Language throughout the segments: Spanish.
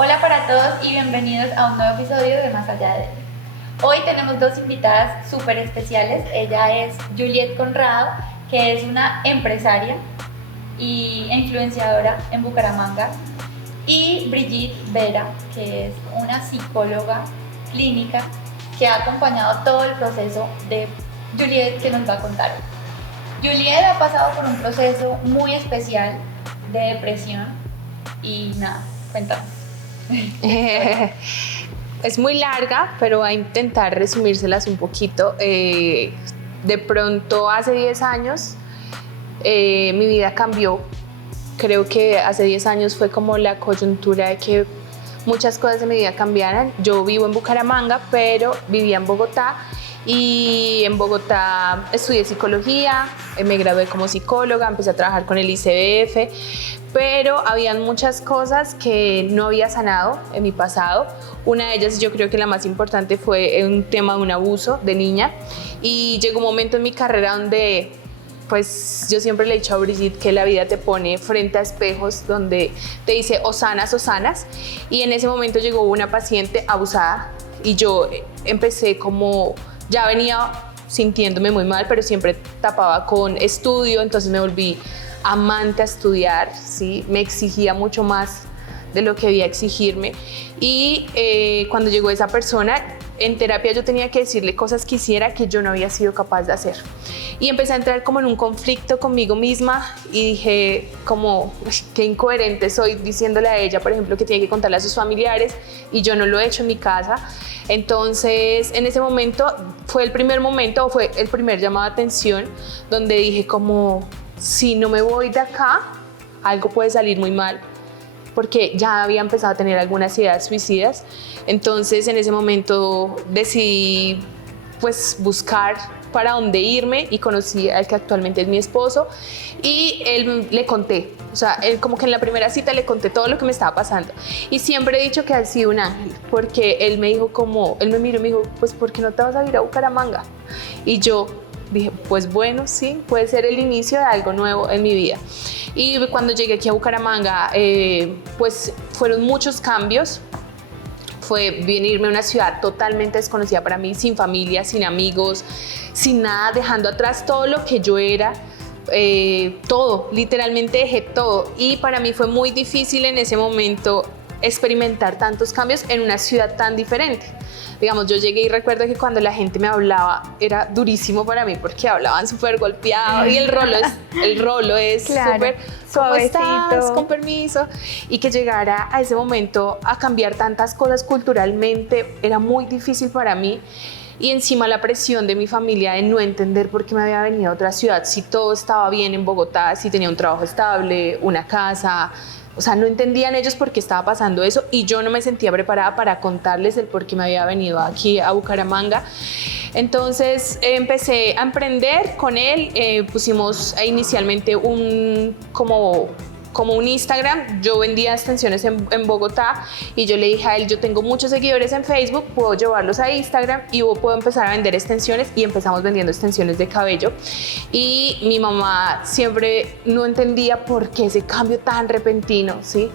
Hola para todos y bienvenidos a un nuevo episodio de Más Allá de. Hoy tenemos dos invitadas súper especiales. Ella es Juliet Conrado, que es una empresaria e influenciadora en Bucaramanga, y Brigitte Vera, que es una psicóloga clínica que ha acompañado todo el proceso de Juliet, que nos va a contar. Juliet ha pasado por un proceso muy especial de depresión y nada, cuéntanos. Es muy larga, pero voy a intentar resumírselas un poquito. De pronto, hace 10 años, mi vida cambió. Creo que hace 10 años fue como la coyuntura de que muchas cosas de mi vida cambiaran. Yo vivo en Bucaramanga, pero vivía en Bogotá. Y en Bogotá estudié psicología, me gradué como psicóloga, empecé a trabajar con el ICBF, pero habían muchas cosas que no había sanado en mi pasado. Una de ellas, yo creo que la más importante, fue un tema de un abuso de niña, y llegó un momento en mi carrera donde pues yo siempre le he dicho a Brigitte que la vida te pone frente a espejos donde te dice o sanas, y en ese momento llegó una paciente abusada y yo empecé como, ya venía sintiéndome muy mal, pero siempre tapaba con estudio, entonces me volví amante a estudiar, ¿sí? Me exigía mucho más de lo que debía exigirme, y cuando llegó esa persona, en terapia yo tenía que decirle cosas que hiciera que yo no había sido capaz de hacer, y empecé a entrar como en un conflicto conmigo misma y dije como qué incoherente soy diciéndole a ella, por ejemplo, que tiene que contarle a sus familiares y yo no lo he hecho en mi casa. Entonces en ese momento fue el primer llamado de atención donde dije como, si no me voy de acá, algo puede salir muy mal, porque ya había empezado a tener algunas ideas suicidas. Entonces en ese momento decidí pues buscar para dónde irme y conocí al que actualmente es mi esposo, y él le conté, o sea, él como que en la primera cita le conté todo lo que me estaba pasando, y siempre he dicho que ha sido un ángel, porque él me dijo como, él me miró y me dijo, pues ¿por qué no te vas a ir a Bucaramanga? Y yo dije, pues bueno, sí, puede ser el inicio de algo nuevo en mi vida. Y cuando llegué aquí a Bucaramanga, pues fueron muchos cambios. Fue venirme a una ciudad totalmente desconocida para mí, sin familia, sin amigos, sin nada, dejando atrás todo lo que yo era, todo, literalmente dejé todo. Y para mí fue muy difícil en ese momento experimentar tantos cambios en una ciudad tan diferente. Digamos, yo llegué y recuerdo que cuando la gente me hablaba era durísimo para mí porque hablaban súper golpeado, y el rolo es claro, súper ¿cómo estás? Con permiso. Y que llegara a ese momento a cambiar tantas cosas culturalmente era muy difícil para mí. Y encima la presión de mi familia de no entender por qué me había venido a otra ciudad, si todo estaba bien en Bogotá, si tenía un trabajo estable, una casa. O sea, no entendían ellos por qué estaba pasando eso, y yo no me sentía preparada para contarles el por qué me había venido aquí a Bucaramanga. Entonces empecé a emprender con él, pusimos inicialmente como un Instagram. Yo vendía extensiones en Bogotá, y yo le dije a él, yo tengo muchos seguidores en Facebook, puedo llevarlos a Instagram y puedo empezar a vender extensiones, y empezamos vendiendo extensiones de cabello. Y mi mamá siempre no entendía por qué ese cambio tan repentino, ¿sí?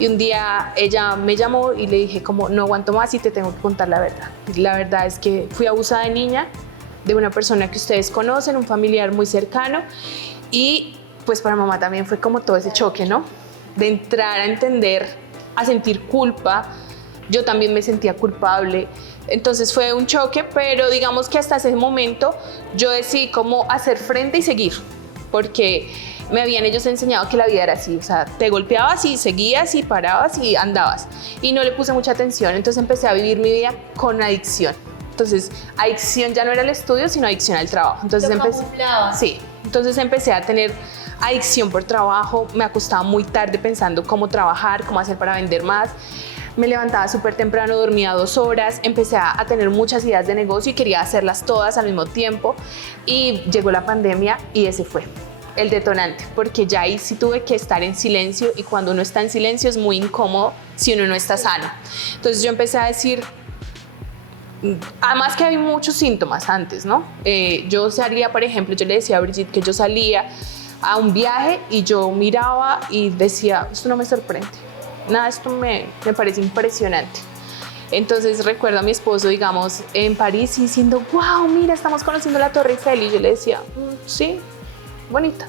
Y un día ella me llamó y le dije como, no aguanto más y te tengo que contar la verdad. La verdad es que fui abusada de niña de una persona que ustedes conocen, un familiar muy cercano, y pues para mamá también fue como todo ese choque, ¿no? De entrar a entender, a sentir culpa. Yo también me sentía culpable. Entonces fue un choque, pero digamos que hasta ese momento yo decidí como hacer frente y seguir, porque me habían ellos enseñado que la vida era así, o sea, te golpeabas y seguías y parabas y andabas, y no le puse mucha atención. Entonces empecé a vivir mi vida con adicción. Entonces, adicción ya no era el estudio, sino adicción al trabajo. Entonces entonces empecé a tener adicción por trabajo. Me acostaba muy tarde pensando cómo trabajar, cómo hacer para vender más. Me levantaba súper temprano, dormía 2 horas, empecé a tener muchas ideas de negocio y quería hacerlas todas al mismo tiempo, y llegó la pandemia y ese fue el detonante, porque ya ahí sí tuve que estar en silencio, y cuando uno está en silencio es muy incómodo si uno no está sano. Entonces yo empecé a decir, además que hay muchos síntomas antes, ¿no? Yo salía, por ejemplo, yo le decía a Brigitte que yo salía a un viaje y yo miraba y decía, esto no me sorprende. nada, esto me parece impresionante. Entonces recuerdo a mi esposo, digamos, en París y diciendo, wow, mira, estamos conociendo la Torre Eiffel. Y yo le decía, sí, bonita,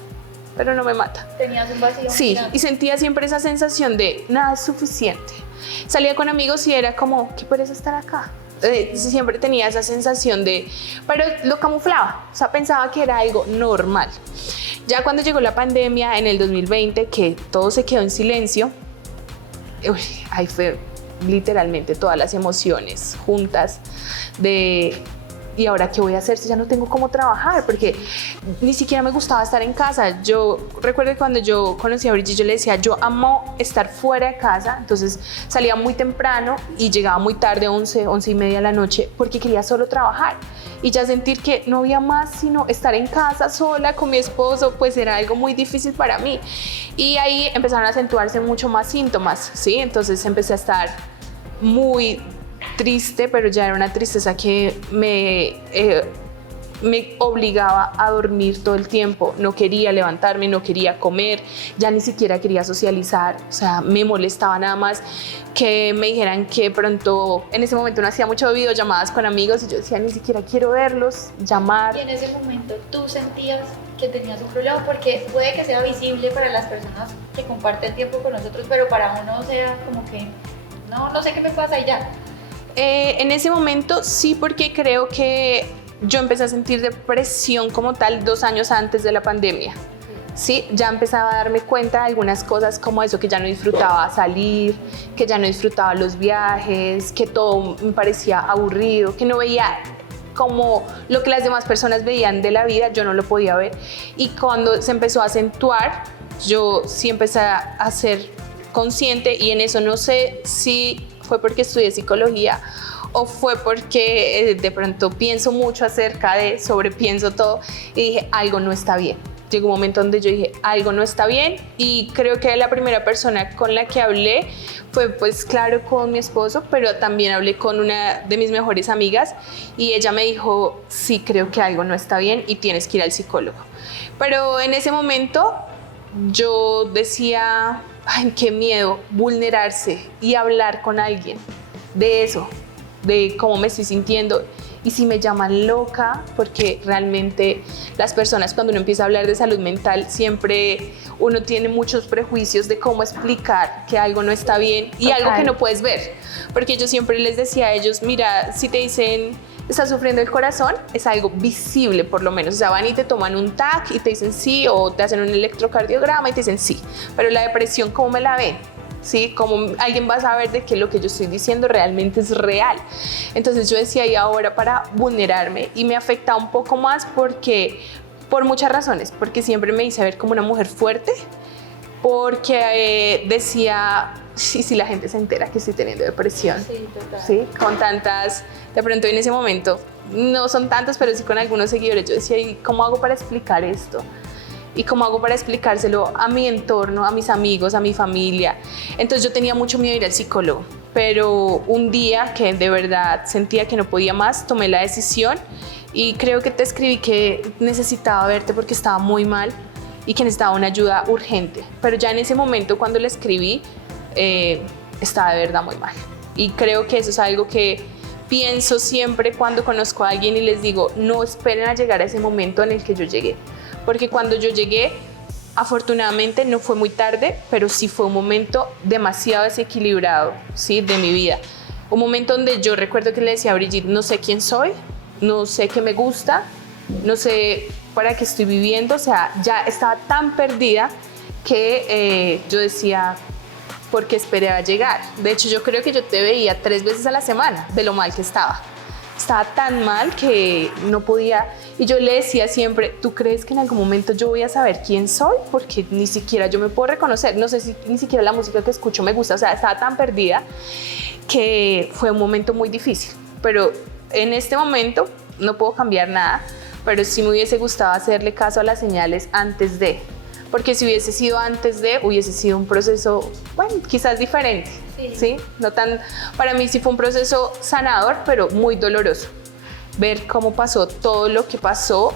pero no me mata. Tenías un vacío. Sí, gigante. y sentía siempre esa sensación de nada es suficiente. Salía con amigos y era como, ¿qué pereza estar acá? Siempre tenía esa sensación de, pero lo camuflaba, o sea, pensaba que era algo normal. Ya cuando llegó la pandemia en el 2020, que todo se quedó en silencio, ahí fue literalmente todas las emociones juntas de ¿y ahora qué voy a hacer si ya no tengo cómo trabajar? Porque ni siquiera me gustaba estar en casa. Yo recuerdo que cuando yo conocí a Brigitte, yo le decía, yo amo estar fuera de casa, entonces salía muy temprano y llegaba muy tarde, 11:30 de la noche, porque quería solo trabajar. Y ya sentir que no había más sino estar en casa sola con mi esposo, pues era algo muy difícil para mí. Y ahí empezaron a acentuarse mucho más síntomas, ¿sí? Entonces empecé a estar muy triste, pero ya era una tristeza que me obligaba a dormir todo el tiempo. No quería levantarme, no quería comer, ya ni siquiera quería socializar. O sea, me molestaba nada más que me dijeran que pronto, en ese momento no hacía mucho videollamadas con amigos y yo decía, ni siquiera quiero verlos, llamar. Y en ese momento tú sentías que tenías un problema, porque puede que sea visible para las personas que comparten tiempo con nosotros, pero para uno sea como que no sé qué me pasa y ya. En ese momento sí, porque creo que yo empecé a sentir depresión como tal 2 años antes de la pandemia. Sí, ya empezaba a darme cuenta de algunas cosas como eso, que ya no disfrutaba salir, que ya no disfrutaba los viajes, que todo me parecía aburrido, que no veía como lo que las demás personas veían de la vida, yo no lo podía ver. Y cuando se empezó a acentuar, yo sí empecé a ser consciente, y en eso no sé si fue porque estudié psicología o fue porque de pronto pienso mucho acerca de, sobrepienso todo y dije, algo no está bien. Llegó un momento donde yo dije, algo no está bien, y creo que la primera persona con la que hablé fue, pues claro, con mi esposo, pero también hablé con una de mis mejores amigas y ella me dijo, sí, creo que algo no está bien y tienes que ir al psicólogo. Pero en ese momento yo decía, ay, qué miedo vulnerarse y hablar con alguien de eso, de cómo me estoy sintiendo. Y si me llaman loca, porque realmente las personas, cuando uno empieza a hablar de salud mental, siempre uno tiene muchos prejuicios de cómo explicar que algo no está bien y algo que no puedes ver. Porque yo siempre les decía a ellos, mira, si te dicen, estás sufriendo el corazón, es algo visible por lo menos. O sea, van y te toman un TAC y te dicen sí, o te hacen un electrocardiograma y te dicen sí. Pero la depresión, ¿cómo me la ven? ¿Sí? Como alguien va a saber de que lo que yo estoy diciendo realmente es real. Entonces yo decía, y ahora para vulnerarme, y me afecta un poco más porque, por muchas razones, porque siempre me hice ver como una mujer fuerte, porque decía, sí, si la gente se entera que estoy teniendo depresión, Sí, total. ¿sí? Con tantas, de pronto en ese momento, no son tantas, pero sí con algunos seguidores, yo decía, ¿y cómo hago para explicar esto? ¿Y cómo hago para explicárselo a mi entorno, a mis amigos, a mi familia? Entonces yo tenía mucho miedo de ir al psicólogo, pero un día que de verdad sentía que no podía más, tomé la decisión y creo que te escribí que necesitaba verte porque estaba muy mal y que necesitaba una ayuda urgente. Pero ya en ese momento, cuando le escribí, estaba de verdad muy mal. Y creo que eso es algo que pienso siempre cuando conozco a alguien y les digo, no esperen a llegar a ese momento en el que yo llegué. Porque cuando yo llegué, afortunadamente no fue muy tarde, pero sí fue un momento demasiado desequilibrado, ¿sí? De mi vida. Un momento donde yo recuerdo que le decía a Brigitte, no sé quién soy, no sé qué me gusta, no sé para qué estoy viviendo. O sea, ya estaba tan perdida que yo decía, ¿por qué esperé a llegar? De hecho, yo creo que yo te veía 3 veces a la semana de lo mal que estaba. Estaba tan mal que no podía, y yo le decía siempre, ¿tú crees que en algún momento yo voy a saber quién soy? Porque ni siquiera yo me puedo reconocer, no sé si ni siquiera la música que escucho me gusta. O sea, estaba tan perdida que fue un momento muy difícil, pero en este momento no puedo cambiar nada, pero sí me hubiese gustado hacerle caso a las señales antes de, porque si hubiese sido antes de, hubiese sido un proceso, bueno, quizás diferente. ¿Sí? No tan, para mí sí fue un proceso sanador, pero muy doloroso. Ver cómo pasó todo lo que pasó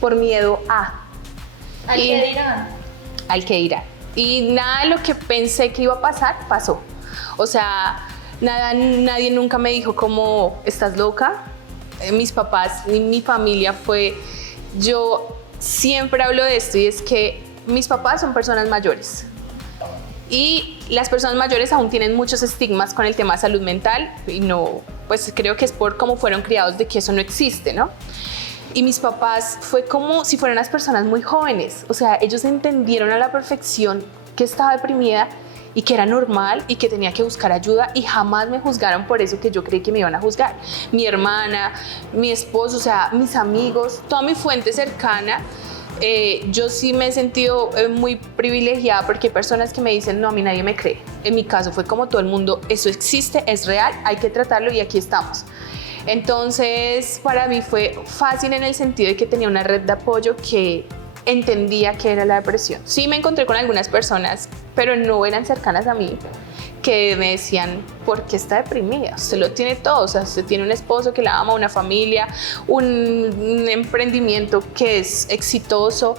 por miedo a. ¿Al que dirán? Al que dirán. Y nada de lo que pensé que iba a pasar, pasó. O sea, nadie nunca me dijo como, ¿estás loca? Mis papás ni mi familia fue... Yo siempre hablo de esto y es que mis papás son personas mayores. Y las personas mayores aún tienen muchos estigmas con el tema de salud mental y no, pues creo que es por cómo fueron criados de que eso no existe, ¿no? Y mis papás fue como si fueran unas personas muy jóvenes, o sea, ellos entendieron a la perfección que estaba deprimida y que era normal y que tenía que buscar ayuda y jamás me juzgaron por eso que yo creí que me iban a juzgar. Mi hermana, mi esposo, o sea, mis amigos, toda mi fuente cercana. Yo sí me he sentido muy privilegiada porque hay personas que me dicen, no, a mí nadie me cree. En mi caso fue como todo el mundo, eso existe, es real, hay que tratarlo y aquí estamos. Entonces, para mí fue fácil en el sentido de que tenía una red de apoyo que entendía que era la depresión. Sí me encontré con algunas personas, pero no eran cercanas a mí, que me decían, ¿por qué está deprimida? Usted lo tiene todo, o sea, usted tiene un esposo que la ama, una familia, un emprendimiento que es exitoso,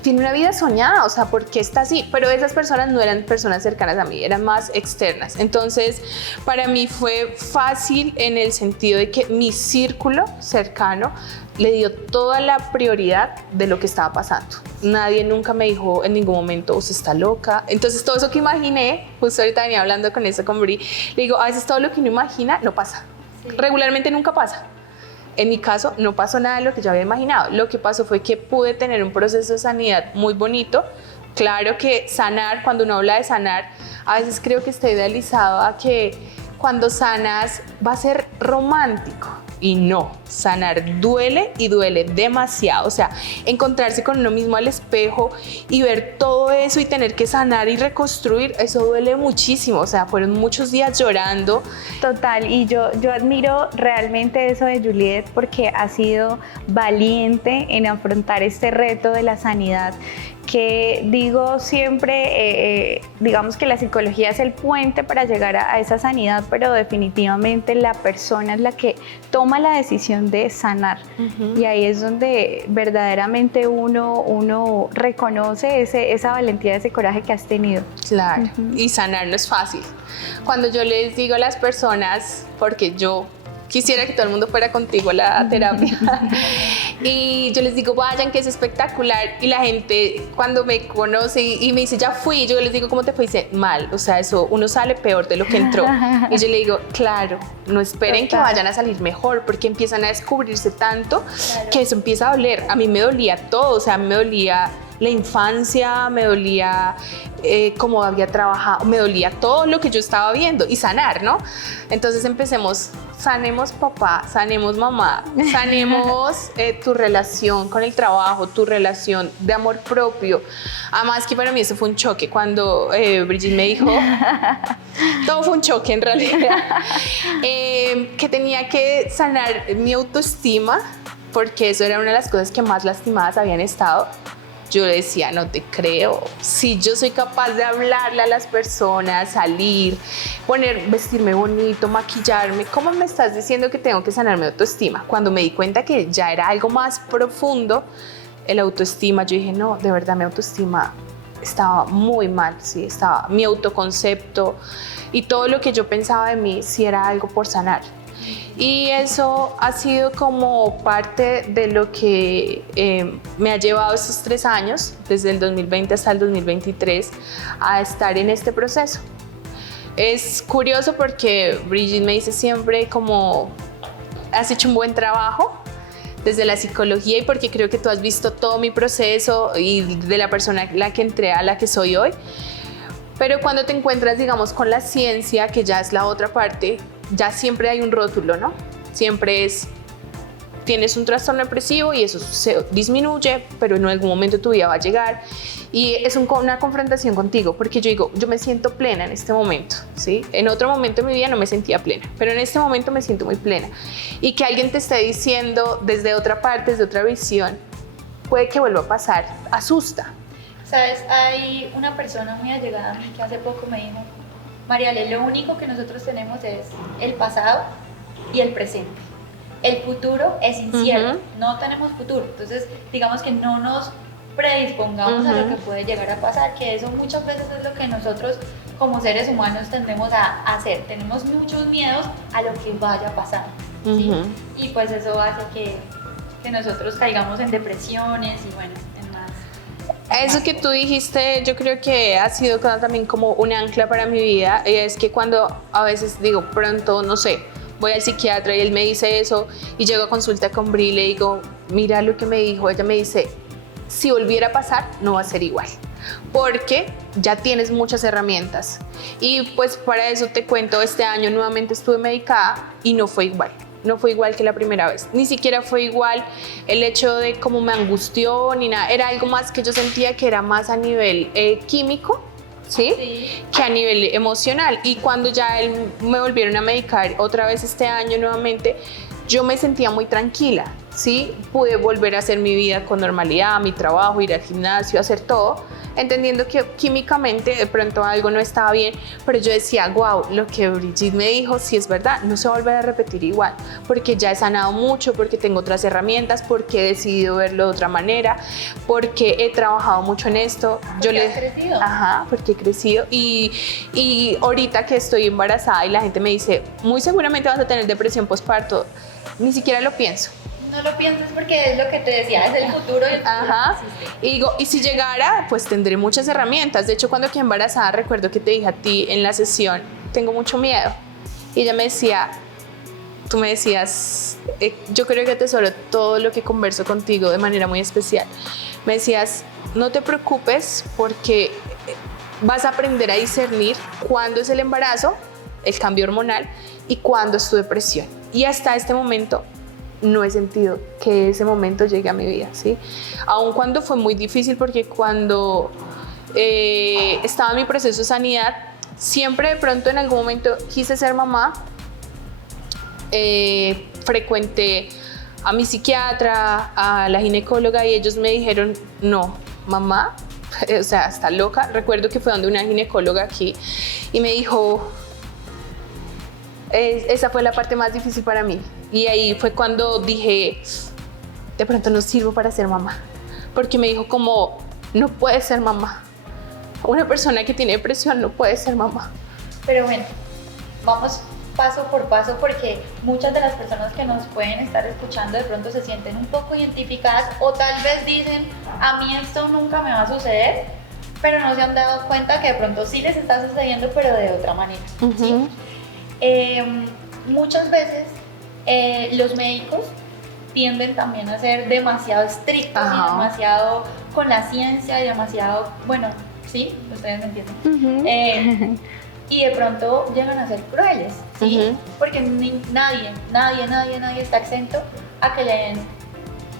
tiene una vida soñada, o sea, ¿por qué está así? Pero esas personas no eran personas cercanas a mí, eran más externas. Entonces, para mí fue fácil en el sentido de que mi círculo cercano le dio toda la prioridad de lo que estaba pasando. Nadie nunca me dijo en ningún momento, usted está loca. Entonces todo eso que imaginé, justo ahorita venía hablando con eso con Bri, le digo, a veces todo lo que uno imagina no pasa. Sí. Regularmente nunca pasa. En mi caso no pasó nada de lo que yo había imaginado. Lo que pasó fue que pude tener un proceso de sanidad muy bonito. Claro que sanar, cuando uno habla de sanar, a veces creo que está idealizado a que cuando sanas va a ser romántico. Y no, sanar duele y duele demasiado, o sea, encontrarse con uno mismo al espejo y ver todo eso y tener que sanar y reconstruir, eso duele muchísimo, o sea, fueron muchos días llorando. Total, y yo admiro realmente eso de Juliet porque ha sido valiente en afrontar este reto de la sanidad, que digo siempre, digamos que la psicología es el puente para llegar a esa sanidad, pero definitivamente la persona es la que toma la decisión de sanar. Y ahí es donde verdaderamente uno reconoce esa valentía, ese coraje que has tenido. Claro, y sanar no es fácil. Cuando yo les digo a las personas, porque yo quisiera que todo el mundo fuera contigo a la terapia. Y yo les digo, vayan, que es espectacular. Y la gente cuando me conoce y me dice, ya fui, yo les digo, ¿cómo te fue? Y dice, mal, o sea, eso, uno sale peor de lo que entró. Y yo le digo, claro, no esperen que vayan a salir mejor, porque empiezan a descubrirse tanto que eso empieza a doler. A mí me dolía todo, o sea, a mí me dolía la infancia, me dolía cómo había trabajado, me dolía todo lo que yo estaba viendo y sanar, ¿no? Entonces empecemos, sanemos papá, sanemos mamá, sanemos tu relación con el trabajo, tu relación de amor propio. Además que para mí eso fue un choque cuando Brigitte me dijo, todo fue un choque en realidad, que tenía que sanar mi autoestima porque eso era una de las cosas que más lastimadas habían estado. Yo le decía, no te creo, si yo soy capaz de hablarle a las personas, salir, vestirme bonito, maquillarme, ¿cómo me estás diciendo que tengo que sanar mi autoestima? Cuando me di cuenta que ya era algo más profundo, el autoestima, yo dije, no, de verdad mi autoestima estaba muy mal, sí, estaba mi autoconcepto y todo lo que yo pensaba de mí, sí era algo por sanar. Y eso ha sido como parte de lo que me ha llevado estos 3 años, desde el 2020 hasta el 2023, a estar en este proceso. Es curioso porque Brigitte me dice siempre como, has hecho un buen trabajo desde la psicología y porque creo que tú has visto todo mi proceso y de la persona la que entré a la que soy hoy. Pero cuando te encuentras, digamos, con la ciencia, que ya es la otra parte, ya siempre hay un rótulo, ¿no? Siempre es, tienes un trastorno depresivo y eso se disminuye, pero en algún momento tu vida va a llegar. Y es una confrontación contigo, porque yo digo, yo me siento plena en este momento, ¿sí? En otro momento de mi vida no me sentía plena, pero en este momento me siento muy plena. Y que alguien te esté diciendo desde otra parte, desde otra visión, puede que vuelva a pasar, asusta. Sabes, hay una persona muy allegada a mí que hace poco me dijo, Mariale, lo único que nosotros tenemos es el pasado y el presente. El futuro es incierto, no tenemos futuro. Entonces, digamos que no nos predispongamos a lo Ujú. que puede llegar a pasar, que eso muchas veces es lo que nosotros como seres humanos tendemos a hacer. Tenemos muchos miedos a lo que vaya a pasar, ¿sí? Ujú. Y pues eso hace que nosotros caigamos en depresiones y bueno, en más. Eso que tú dijiste, yo creo que ha sido también como un ancla para mi vida. Es que cuando a veces digo, pronto, no sé, voy al psiquiatra y él me dice eso y llego a consulta con Bri y le digo, mira lo que me dijo. Ella me dice, si volviera a pasar, no va a ser igual, porque ya tienes muchas herramientas. Y pues para eso te cuento, este año nuevamente estuve medicada y no fue igual. No fue igual que la primera vez, ni siquiera fue igual el hecho de cómo me angustió ni nada, era algo más que yo sentía que era más a nivel químico, ¿sí? Sí. Que a nivel emocional. Y cuando ya me volvieron a medicar otra vez este año nuevamente, yo me sentía muy tranquila, ¿sí? Pude volver a hacer mi vida con normalidad, mi trabajo, ir al gimnasio, hacer todo, entendiendo que químicamente de pronto algo no estaba bien, pero yo decía, wow, lo que Brigitte me dijo, sí es verdad, no se va a volver a repetir igual, porque ya he sanado mucho, porque tengo otras herramientas, porque he decidido verlo de otra manera, porque he trabajado mucho en esto. Porque has crecido. Ajá, porque he crecido y ahorita que estoy embarazada y la gente me dice, muy seguramente vas a tener depresión postparto, ni siquiera lo pienso. No lo pienses porque es lo que te decía, es el futuro y el futuro Ajá. no existe. Y digo, y si llegara, pues tendré muchas herramientas. De hecho, cuando quedé embarazada, recuerdo que te dije a ti en la sesión, tengo mucho miedo. Y ella me decía, tú me decías, yo creo que atesoro todo lo que converso contigo de manera muy especial. Me decías, no te preocupes porque vas a aprender a discernir cuándo es el embarazo, el cambio hormonal y cuándo es tu depresión. Y hasta este momento no he sentido que ese momento llegue a mi vida, ¿sí? Aun cuando fue muy difícil, porque cuando estaba en mi proceso de sanidad, siempre de pronto en algún momento quise ser mamá, frecuenté a mi psiquiatra, a la ginecóloga y ellos me dijeron, no, mamá, o sea, está loca. Recuerdo que fue donde una ginecóloga aquí y me dijo, esa fue la parte más difícil para mí. Y ahí fue cuando dije, de pronto no sirvo para ser mamá. Porque me dijo como, no puedes ser mamá. Una persona que tiene depresión no puede ser mamá. Pero bueno, vamos paso por paso porque muchas de las personas que nos pueden estar escuchando de pronto se sienten un poco identificadas o tal vez dicen, a mí esto nunca me va a suceder, pero no se han dado cuenta que de pronto sí les está sucediendo, pero de otra manera. ¿Sí? Muchas veces los médicos tienden también a ser demasiado estrictos y demasiado con la ciencia y demasiado, bueno, sí, ustedes me entienden. Y de pronto llegan a ser crueles, ¿sí? Porque nadie está exento a que le den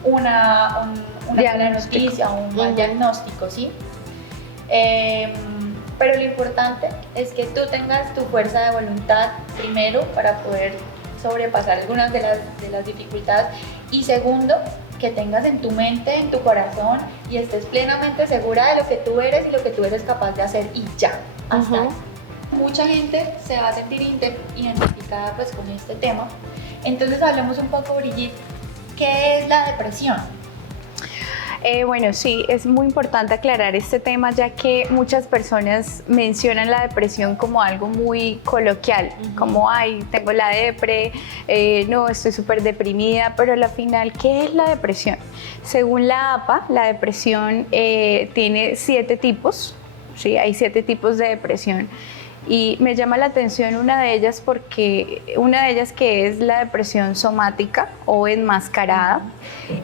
una mala noticia o un mal diagnóstico, ¿sí? Pero lo importante es que tú tengas tu fuerza de voluntad primero para poder sobrepasar algunas de las dificultades y segundo, que tengas en tu mente, en tu corazón y estés plenamente segura de lo que tú eres y lo que tú eres capaz de hacer y ya, hasta ahí. Mucha gente se va a sentir identificada pues con este tema, entonces hablemos un poco, Brigitte, ¿qué es la depresión? Bueno, sí, es muy importante aclarar este tema ya que muchas personas mencionan la depresión como algo muy coloquial, como, ay, tengo la depre, no, estoy súper deprimida, pero al final, ¿qué es la depresión? Según la APA, la depresión tiene 7 tipos, ¿sí? Hay 7 tipos de depresión. Y me llama la atención una de ellas que es la depresión somática o enmascarada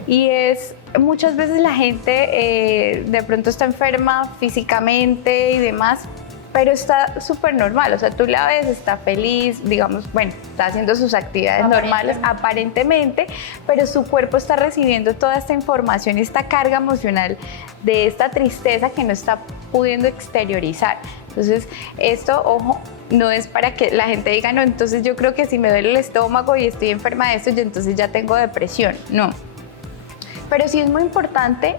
y es muchas veces la gente de pronto está enferma físicamente y demás, pero está súper normal, o sea, tú la ves, está feliz, digamos, bueno, está haciendo sus actividades normales aparentemente, pero su cuerpo está recibiendo toda esta información y esta carga emocional de esta tristeza que no está pudiendo exteriorizar. Entonces, esto, ojo, no es para que la gente diga, no, entonces yo creo que si me duele el estómago y estoy enferma de esto, yo entonces ya tengo depresión, no. Pero sí es muy importante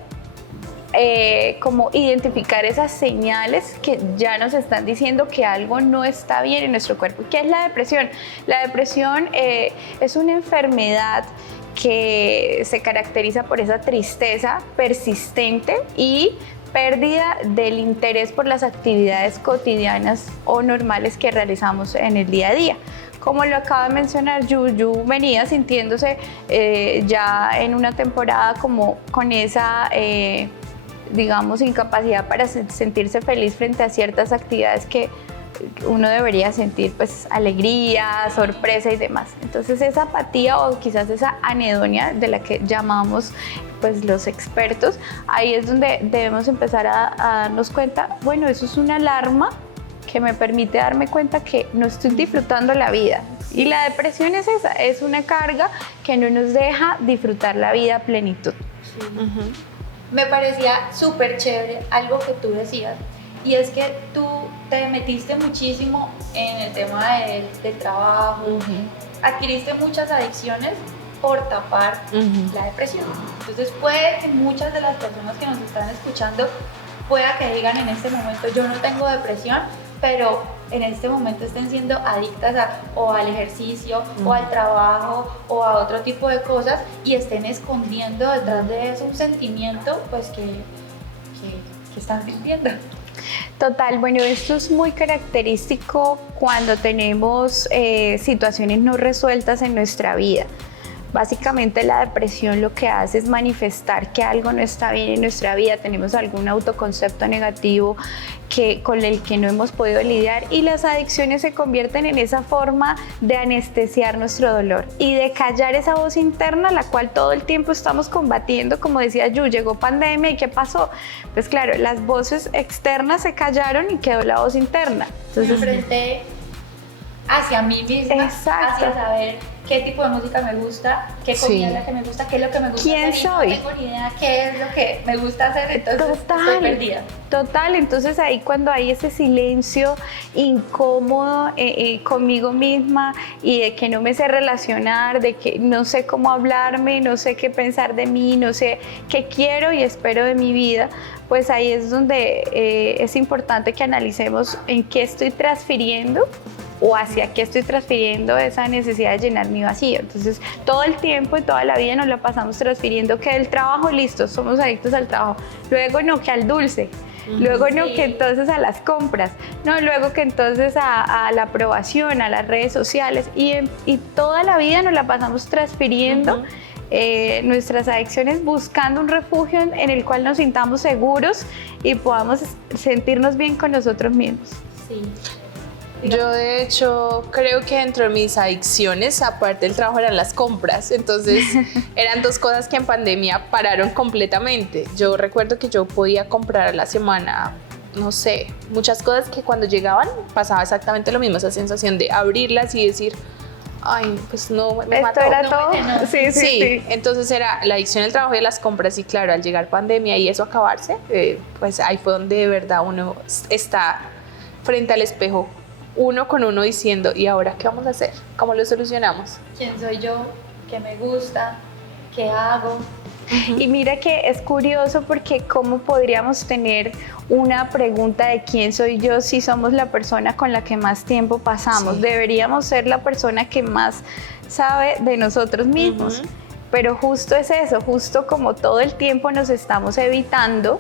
como identificar esas señales que ya nos están diciendo que algo no está bien en nuestro cuerpo. ¿Qué es la depresión? La depresión es una enfermedad que se caracteriza por esa tristeza persistente y pérdida del interés por las actividades cotidianas o normales que realizamos en el día a día. Como lo acaba de mencionar, Yu venía sintiéndose ya en una temporada como con esa, digamos, incapacidad para sentirse feliz frente a ciertas actividades que uno debería sentir, pues, alegría, sorpresa y demás. Entonces esa apatía o quizás esa anedonia de la que llamamos, pues, los expertos, ahí es donde debemos empezar a darnos cuenta, bueno, eso es una alarma que me permite darme cuenta que no estoy disfrutando la vida. Y la depresión es esa, es una carga que no nos deja disfrutar la vida a plenitud. Sí. Me parecía súper chévere algo que tú decías, y es que tú te metiste muchísimo en el tema del trabajo, adquiriste muchas adicciones por tapar la depresión. Entonces puede que muchas de las personas que nos están escuchando pueda que digan en este momento, yo no tengo depresión, pero en este momento estén siendo adictas o al ejercicio, o al trabajo, o a otro tipo de cosas, y estén escondiendo detrás de eso un sentimiento, pues, que están sintiendo. Total, bueno, esto es muy característico cuando tenemos situaciones no resueltas en nuestra vida. Básicamente la depresión lo que hace es manifestar que algo no está bien en nuestra vida, tenemos algún autoconcepto negativo con el que no hemos podido lidiar, y las adicciones se convierten en esa forma de anestesiar nuestro dolor y de callar esa voz interna, la cual todo el tiempo estamos combatiendo. Como decía Yu, llegó pandemia y ¿qué pasó? Pues claro, las voces externas se callaron y quedó la voz interna. Entonces, me enfrenté hacia mí misma, hacia saber qué tipo de música me gusta, qué comida es la que me gusta, qué es lo que me gusta ¿Quién hacer, soy? Y no tengo ni idea qué es lo que me gusta hacer, entonces estoy perdida. Total, entonces ahí cuando hay ese silencio incómodo conmigo misma y de que no me sé relacionar, de que no sé cómo hablarme, no sé qué pensar de mí, no sé qué quiero y espero de mi vida, pues ahí es donde es importante que analicemos en qué estoy transfiriendo o hacia qué estoy transfiriendo esa necesidad de llenar mi vacío. Entonces todo el tiempo y toda la vida nos la pasamos transfiriendo que el trabajo, listo, somos adictos al trabajo, luego no, que al dulce, luego no, que entonces a las compras, no, luego que entonces a la aprobación, a las redes sociales, y toda la vida nos la pasamos transfiriendo nuestras adicciones, buscando un refugio en el cual nos sintamos seguros y podamos sentirnos bien con nosotros mismos. Sí. Yo de hecho creo que dentro de mis adicciones, aparte del trabajo, eran las compras. Entonces eran dos cosas que en pandemia pararon completamente. Yo recuerdo que yo podía comprar a la semana, no sé, muchas cosas que cuando llegaban pasaba exactamente lo mismo, esa sensación de abrirlas y decir, ay, pues no, me mató. ¿Esto era no, todo? no. Sí, entonces era la adicción al trabajo y a las compras, y claro, al llegar pandemia y eso acabarse, pues ahí fue donde de verdad uno está frente al espejo, uno con uno diciendo, ¿y ahora qué vamos a hacer? ¿Cómo lo solucionamos? ¿Quién soy yo? ¿Qué me gusta? ¿Qué hago? Y mira que es curioso porque cómo podríamos tener una pregunta de quién soy yo si somos la persona con la que más tiempo pasamos. Sí. Deberíamos ser la persona que más sabe de nosotros mismos. Pero justo es eso, justo como todo el tiempo nos estamos evitando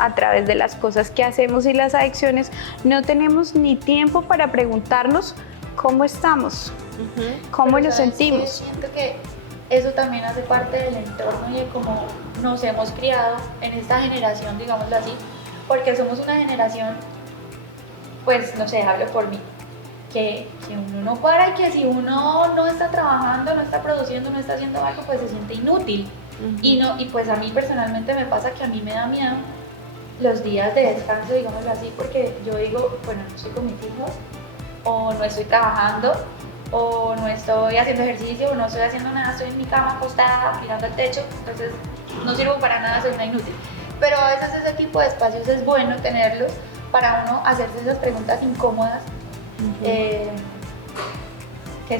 a través de las cosas que hacemos y las adicciones, no tenemos ni tiempo para preguntarnos cómo estamos, cómo nos sentimos. Siento que eso también hace parte del entorno y de cómo nos hemos criado en esta generación, digámoslo así, porque somos una generación, pues no sé, hablo por mí, que uno no para y que si uno no está trabajando, no está produciendo, no está haciendo algo, pues se siente inútil. Y pues a mí personalmente me pasa que a mí me da miedo los días de descanso, digámoslo así, porque yo digo, bueno, no estoy con mis hijos, o no estoy trabajando, o no estoy haciendo ejercicio, o no estoy haciendo nada, estoy en mi cama acostada, mirando al techo, entonces no sirvo para nada, soy una inútil. Pero a veces ese tipo de espacios es bueno tenerlos para uno hacerse esas preguntas incómodas, que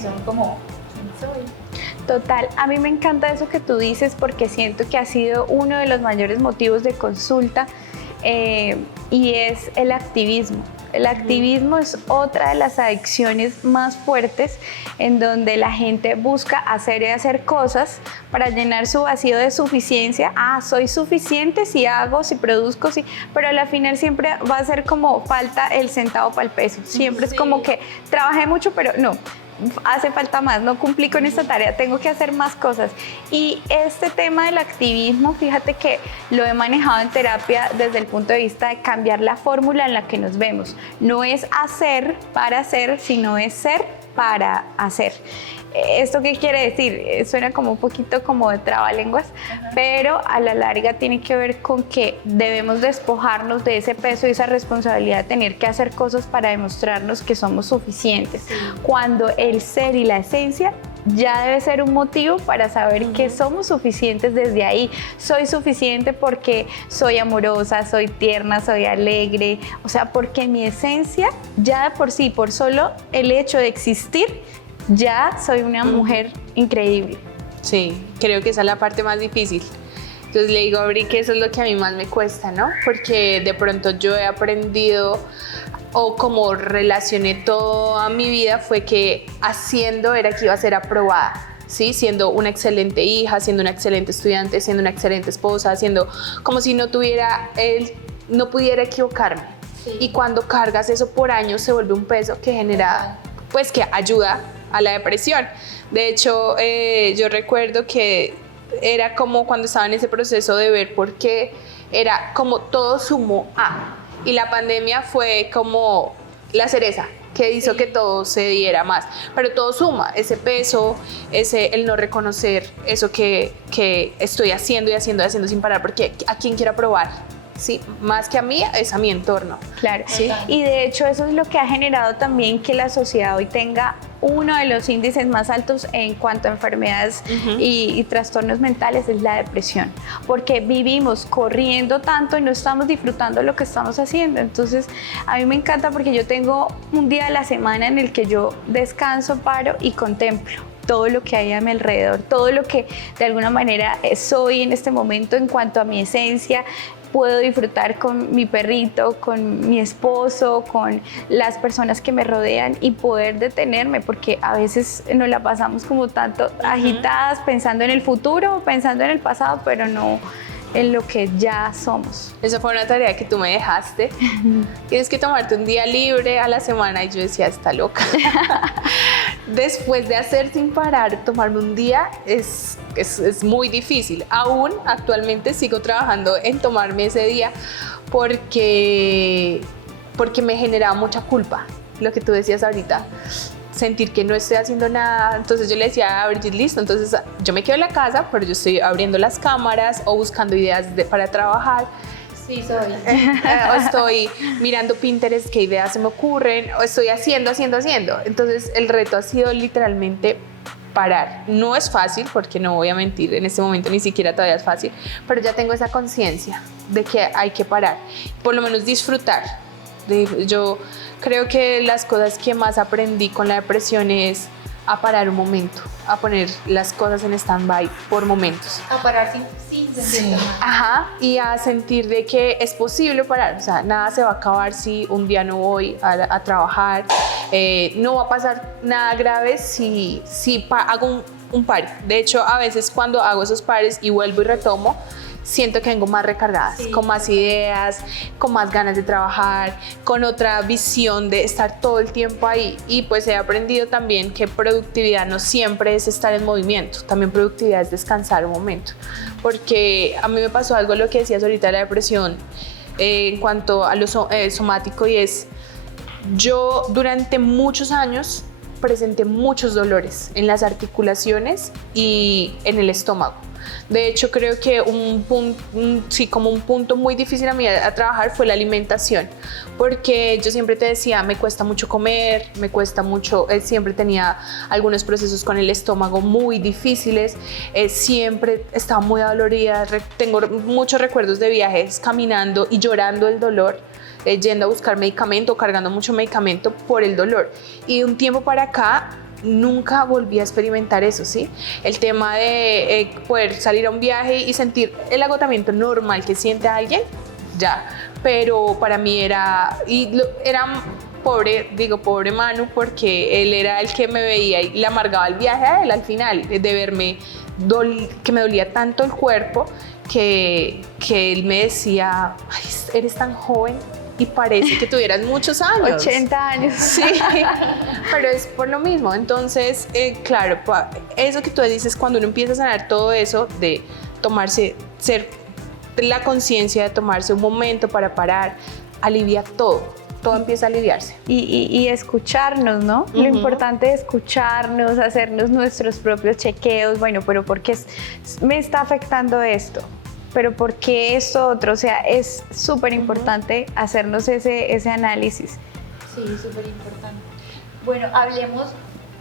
son como, ¿quién soy? Total, a mí me encanta eso que tú dices porque siento que ha sido uno de los mayores motivos de consulta, y es el activismo. El activismo es otra de las adicciones más fuertes en donde la gente busca hacer y hacer cosas para llenar su vacío de suficiencia. Soy suficiente si hago, si produzco, si... pero al final siempre va a ser como falta el centavo para el peso. Siempre es como que trabajé mucho, pero no. Hace falta más, no cumplí con esta tarea, tengo que hacer más cosas. Y este tema del activismo, fíjate que lo he manejado en terapia desde el punto de vista de cambiar la fórmula en la que nos vemos. No es hacer para hacer, sino es ser para hacer. ¿Esto qué quiere decir? Suena como un poquito como de trabalenguas, pero a la larga tiene que ver con que debemos despojarnos de ese peso y esa responsabilidad de tener que hacer cosas para demostrarnos que somos suficientes. Cuando el ser y la esencia ya debe ser un motivo para saber que somos suficientes desde ahí. Soy suficiente porque soy amorosa, soy tierna, soy alegre, o sea, porque mi esencia ya de por sí, por solo el hecho de existir, ya soy una mujer increíble. Sí, creo que esa es la parte más difícil. Entonces le digo a Bri que eso es lo que a mí más me cuesta, ¿no? Porque de pronto yo he aprendido, o como relacioné toda mi vida, fue que haciendo era que iba a ser aprobada, ¿sí? Siendo una excelente hija, siendo una excelente estudiante, siendo una excelente esposa, siendo como si no pudiera equivocarme. Sí. Y cuando cargas eso por años se vuelve un peso que genera, pues que ayuda a la depresión. De hecho, yo recuerdo que era como cuando estaba en ese proceso de ver por qué era como todo sumó a, y la pandemia fue como la cereza que hizo que todo se diera más, pero todo suma, ese peso, el no reconocer eso que estoy haciendo y haciendo sin parar, porque ¿a quién quiero probar? Sí, más que a mí, es a mi entorno. Claro, ¿sí? Y de hecho eso es lo que ha generado también que la sociedad hoy tenga uno de los índices más altos en cuanto a enfermedades y trastornos mentales, es la depresión, porque vivimos corriendo tanto y no estamos disfrutando lo que estamos haciendo. Entonces a mí me encanta porque yo tengo un día de la semana en el que yo descanso, paro y contemplo todo lo que hay a mi alrededor, todo lo que de alguna manera soy en este momento en cuanto a mi esencia. Puedo disfrutar con mi perrito, con mi esposo, con las personas que me rodean y poder detenerme, porque a veces nos la pasamos como tanto agitadas, pensando en el futuro, pensando en el pasado, pero no en lo que ya somos. Esa fue una tarea que tú me dejaste. Tienes que tomarte un día libre a la semana, y yo decía, está loca. Después de hacer sin parar, tomarme un día es muy difícil. Aún actualmente sigo trabajando en tomarme ese día porque me generaba mucha culpa, lo que tú decías ahorita, sentir que no estoy haciendo nada. Entonces yo le decía a Brigitte, listo, entonces yo me quedo en la casa, pero yo estoy abriendo las cámaras o buscando ideas para trabajar. Sí, soy. O estoy mirando Pinterest, qué ideas se me ocurren, o estoy haciendo. Entonces el reto ha sido literalmente parar. No es fácil, porque no voy a mentir, en este momento ni siquiera todavía es fácil, pero ya tengo esa conciencia de que hay que parar, por lo menos disfrutar. Yo creo que las cosas que más aprendí con la depresión es a parar un momento, a poner las cosas en stand-by por momentos. A parar sin sentir más. Ajá, y a sentir de que es posible parar, o sea, nada se va a acabar si un día no voy a trabajar, no va a pasar nada grave si hago un par. De hecho, a veces cuando hago esos pares y vuelvo y retomo, siento que vengo más recargadas, con más ideas, con más ganas de trabajar, con otra visión de estar todo el tiempo ahí. Y pues he aprendido también que productividad no siempre es estar en movimiento, también productividad es descansar un momento. Porque a mí me pasó algo, lo que decías ahorita de la depresión, en cuanto a lo somático, y es, yo durante muchos años presenté muchos dolores en las articulaciones y en el estómago. De hecho, creo que un punto muy difícil a mí a trabajar fue la alimentación, porque yo siempre te decía, me cuesta mucho comer, me cuesta mucho, siempre tenía algunos procesos con el estómago muy difíciles, siempre estaba muy dolorida, tengo muchos recuerdos de viajes caminando y llorando el dolor, yendo a buscar medicamento, cargando mucho medicamento por el dolor. Y de un tiempo para acá nunca volví a experimentar eso, ¿sí? El tema de poder salir a un viaje y sentir el agotamiento normal que siente alguien, ya, pero para mí era pobre, digo pobre Manu, porque él era el que me veía y le amargaba el viaje a él al final, de verme que me dolía tanto el cuerpo que él me decía, ay, eres tan joven y parece que tuvieras muchos años. 80 años. Sí, pero es por lo mismo. Entonces, claro, eso que tú dices, cuando uno empieza a sanar todo eso de ser la conciencia de tomarse un momento para parar, alivia todo empieza a aliviarse. Y escucharnos, ¿no? Lo importante es escucharnos, hacernos nuestros propios chequeos, bueno, pero ¿por qué me está afectando esto? Pero ¿por qué esto otro? O sea, es súper importante hacernos ese análisis. Sí, súper importante. Bueno, hablemos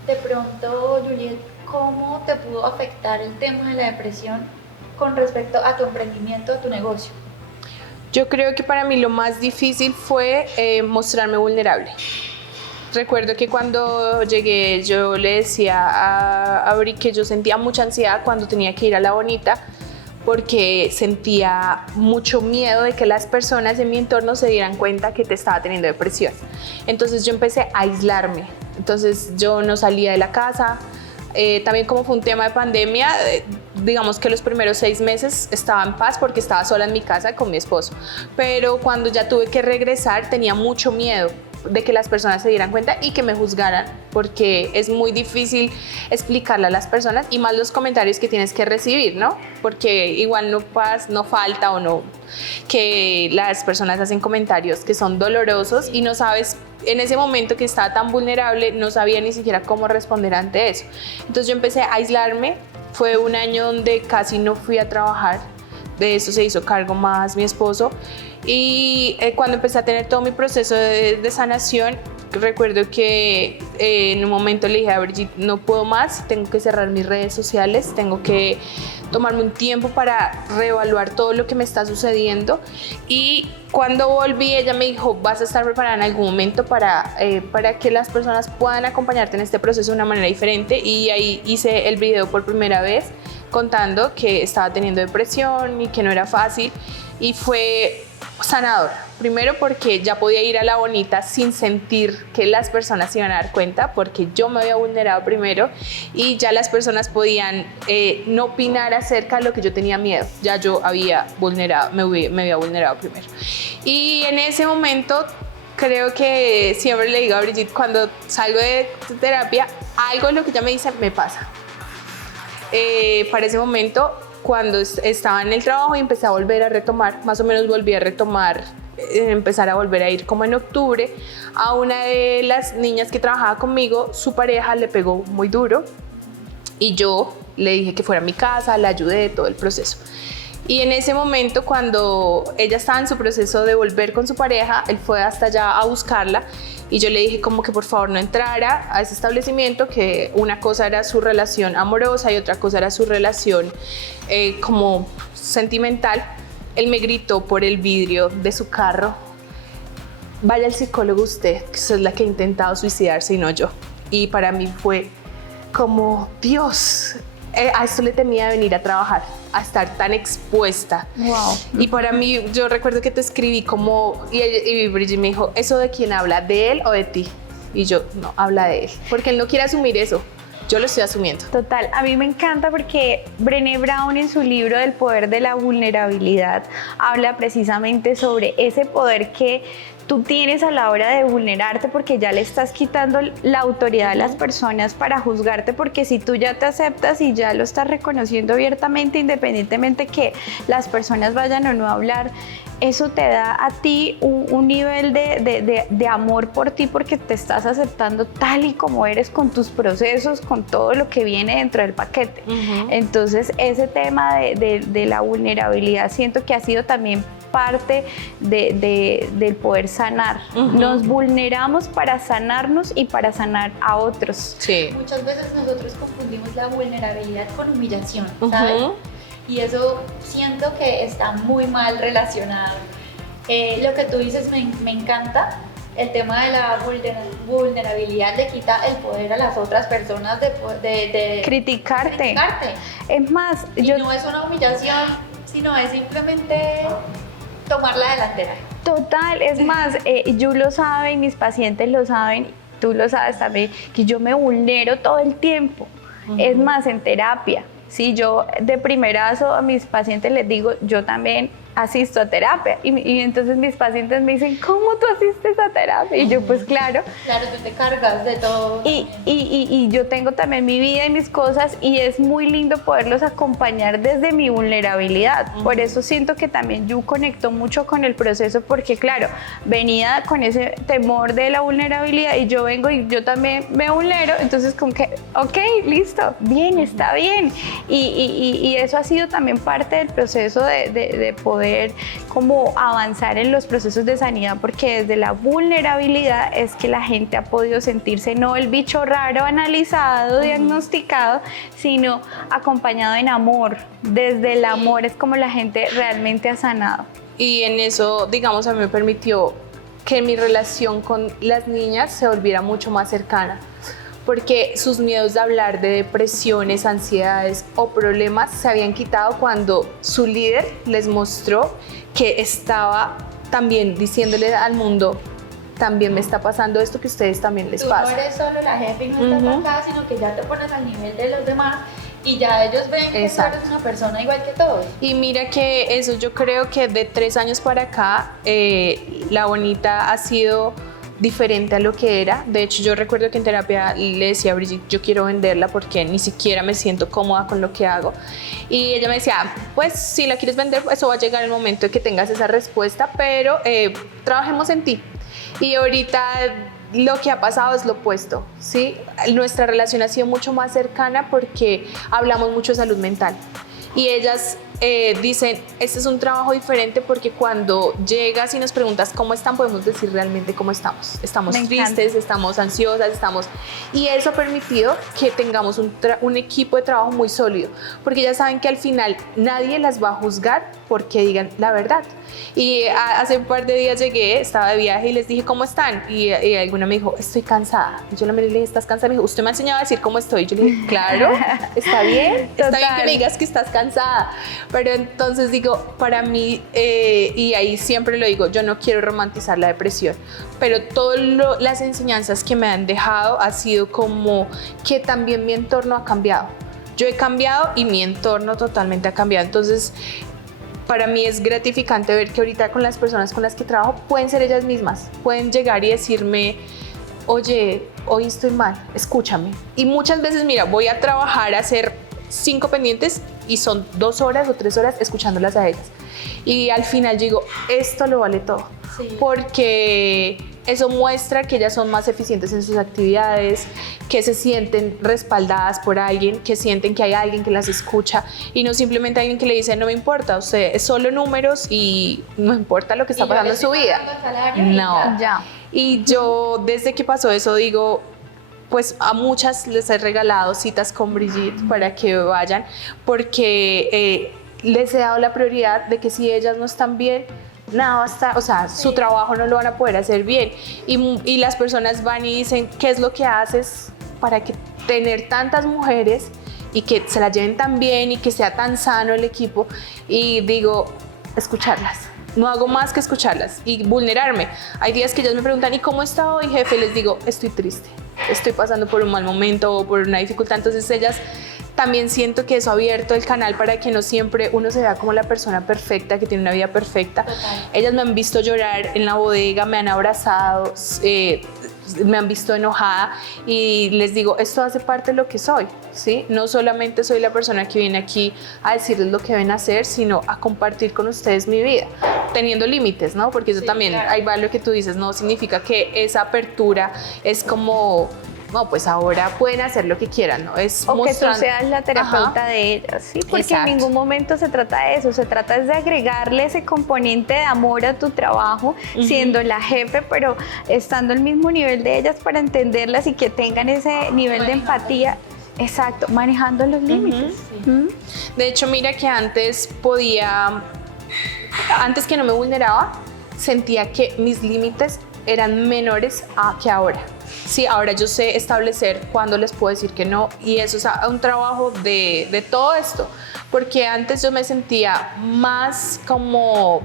de pronto, Juliet, ¿cómo te pudo afectar el tema de la depresión con respecto a tu emprendimiento, a tu negocio? Yo creo que para mí lo más difícil fue mostrarme vulnerable. Recuerdo que cuando llegué yo le decía a Bri que yo sentía mucha ansiedad cuando tenía que ir a La Bonita, porque sentía mucho miedo de que las personas en mi entorno se dieran cuenta que te estaba teniendo depresión. Entonces yo empecé a aislarme. Entonces yo no salía de la casa. También como fue un tema de pandemia, digamos que los primeros 6 meses estaba en paz porque estaba sola en mi casa con mi esposo. Pero cuando ya tuve que regresar tenía mucho miedo de que las personas se dieran cuenta y que me juzgaran, porque es muy difícil explicarle a las personas y más los comentarios que tienes que recibir, ¿no? Porque igual no falta o no que las personas hacen comentarios que son dolorosos y no sabes, en ese momento que estaba tan vulnerable, no sabía ni siquiera cómo responder ante eso. Entonces yo empecé a aislarme, fue un año donde casi no fui a trabajar, de eso se hizo cargo más mi esposo. Y cuando empecé a tener todo mi proceso de sanación, recuerdo que en un momento le dije a Brigitte, no puedo más, tengo que cerrar mis redes sociales, tengo que tomarme un tiempo para reevaluar todo lo que me está sucediendo. Y cuando volví, ella me dijo, vas a estar preparada en algún momento para que las personas puedan acompañarte en este proceso de una manera diferente. Y ahí hice el video por primera vez contando que estaba teniendo depresión y que no era fácil, y fue sanador. Primero porque ya podía ir a La Bonita sin sentir que las personas se iban a dar cuenta, porque yo me había vulnerado primero y ya las personas podían no opinar acerca de lo que yo tenía miedo. Ya yo había vulnerado, me había vulnerado primero. Y en ese momento creo que siempre le digo a Brigitte, cuando salgo de terapia, algo de lo que ella me dice me pasa. Para ese momento, cuando estaba en el trabajo y empecé a volver a retomar, más o menos volví a retomar, empezar a volver a ir como en octubre, a una de las niñas que trabajaba conmigo, su pareja le pegó muy duro y yo le dije que fuera a mi casa, la ayudé, todo el proceso. Y en ese momento, cuando ella estaba en su proceso de volver con su pareja, él fue hasta allá a buscarla y yo le dije como que por favor no entrara a ese establecimiento, que una cosa era su relación amorosa y otra cosa era su relación como sentimental. Él me gritó por el vidrio de su carro, vaya al psicólogo usted, que es la que ha intentado suicidarse y no yo. Y para mí fue como, Dios, a esto le temía venir a trabajar, a estar tan expuesta. Wow. Y para mí, yo recuerdo que te escribí como, y Brigitte me dijo, ¿eso de quién habla? ¿De él o de ti? Y yo, no, habla de él, porque él no quiere asumir eso. Yo lo estoy asumiendo. Total, a mí me encanta porque Brené Brown en su libro del poder de la vulnerabilidad habla precisamente sobre ese poder que tú tienes a la hora de vulnerarte, porque ya le estás quitando la autoridad a las personas para juzgarte, porque si tú ya te aceptas y ya lo estás reconociendo abiertamente, independientemente que las personas vayan o no a hablar, eso te da a ti un nivel de amor por ti, porque te estás aceptando tal y como eres, con tus procesos, con todo lo que viene dentro del paquete. Entonces ese tema de la vulnerabilidad siento que ha sido también parte del poder sanar. Nos vulneramos para sanarnos y para sanar a otros. Sí. Muchas veces nosotros confundimos la vulnerabilidad con humillación, ¿sabes? Y eso siento que está muy mal relacionado. Lo que tú dices me encanta. El tema de la vulnerabilidad le quita el poder a las otras personas de criticarte. Es más, no es una humillación, sino es simplemente tomar la delantera. Total, es más, yo lo saben, mis pacientes lo saben, tú lo sabes también, que yo me vulnero todo el tiempo. Es más, en terapia, sí, yo de primerazo a mis pacientes les digo, yo también asisto a terapia. Y entonces mis pacientes me dicen, ¿cómo tú asistes a terapia? Y yo, pues claro. Claro, tú te cargas de todo. Y yo tengo también mi vida y mis cosas y es muy lindo poderlos acompañar desde mi vulnerabilidad. Por eso siento que también Yu conectó mucho con el proceso porque claro, venía con ese temor de la vulnerabilidad y yo vengo y yo también me vulnero, entonces como que, ok, listo, bien, está bien. Y eso ha sido también parte del proceso de poder como avanzar en los procesos de sanidad, porque desde la vulnerabilidad es que la gente ha podido sentirse no el bicho raro analizado, diagnosticado, sino acompañado en amor. Desde el amor es como la gente realmente ha sanado. Y en eso, digamos, a mí me permitió que mi relación con las niñas se volviera mucho más cercana, porque sus miedos de hablar de depresiones, ansiedades o problemas se habían quitado cuando su líder les mostró que estaba también diciéndole al mundo, también me está pasando esto que a ustedes también les pasa. Tú no eres solo la jefe y no estás acá, sino que ya te pones al nivel de los demás y ya ellos ven que tú eres una persona igual que todos. Y mira que eso yo creo que de 3 años para acá, La Bonita ha sido diferente a lo que era. De hecho, yo recuerdo que en terapia le decía a Brigitte, yo quiero venderla porque ni siquiera me siento cómoda con lo que hago. Y ella me decía, pues si la quieres vender, eso va a llegar el momento de que tengas esa respuesta, pero trabajemos en ti. Y ahorita lo que ha pasado es lo opuesto, ¿sí? Nuestra relación ha sido mucho más cercana porque hablamos mucho de salud mental. Y ellas dicen, este es un trabajo diferente porque cuando llegas y nos preguntas cómo están, podemos decir realmente cómo estamos. Estamos tristes, estamos ansiosas, Y eso ha permitido que tengamos un equipo de trabajo muy sólido, porque ellas saben que al final nadie las va a juzgar porque digan la verdad. Y hace un par de días llegué, estaba de viaje y les dije, ¿cómo están? Y alguna me dijo, estoy cansada. Y yo la miré y le dije, ¿estás cansada? Me dijo, usted me ha enseñado a decir cómo estoy. Yo le dije, claro, está bien, está bien que me digas que estás cansada. Pero entonces digo, para mí, y ahí siempre lo digo, yo no quiero romantizar la depresión, pero todas las enseñanzas que me han dejado ha sido como que también mi entorno ha cambiado. Yo he cambiado y mi entorno totalmente ha cambiado. Entonces, para mí es gratificante ver que ahorita con las personas con las que trabajo pueden ser ellas mismas, pueden llegar y decirme, oye, hoy estoy mal, escúchame. Y muchas veces, mira, voy a trabajar a hacer 5 pendientes y son 2 horas o 3 horas escuchándolas a ellas. Y al final digo, esto lo vale todo, porque eso muestra que ellas son más eficientes en sus actividades, que se sienten respaldadas por alguien, que sienten que hay alguien que las escucha y no simplemente alguien que le dice, no me importa, usted es solo números y no importa lo que está pasando en su vida. No. Ya. Y yo desde que pasó eso digo, pues a muchas les he regalado citas con Brigitte para que vayan, porque les he dado la prioridad de que si ellas no están bien, nada basta, o sea, su trabajo no lo van a poder hacer bien. Y las personas van y dicen, ¿qué es lo que haces para que tener tantas mujeres y que se las lleven tan bien y que sea tan sano el equipo? Y digo, escucharlas. No hago más que escucharlas y vulnerarme. Hay días que ellas me preguntan, ¿y cómo está hoy, jefe? Les digo, estoy triste, estoy pasando por un mal momento o por una dificultad. Entonces ellas también siento que eso ha abierto el canal para que no siempre uno se vea como la persona perfecta, que tiene una vida perfecta. Total. Ellas me han visto llorar en la bodega, me han abrazado, me han visto enojada y les digo, esto hace parte de lo que soy, ¿sí? No solamente soy la persona que viene aquí a decirles lo que deben hacer, sino a compartir con ustedes mi vida, teniendo límites, ¿no? Porque eso también, claro. Ahí va lo que tú dices, no significa que esa apertura es como, no, pues ahora pueden hacer lo que quieran, ¿no? Es o mostrando, que tú seas la terapeuta de ellas, ¿sí? Porque exacto. En ningún momento se trata de eso, se trata de agregarle ese componente de amor a tu trabajo, siendo la jefe, pero estando al mismo nivel de ellas para entenderlas y que tengan ese nivel de empatía. Exacto, manejando los límites. De hecho, mira que antes que no me vulneraba, sentía que mis límites eran menores que ahora. Sí, ahora yo sé establecer cuándo les puedo decir que no, y eso es un trabajo de todo esto, porque antes yo me sentía más como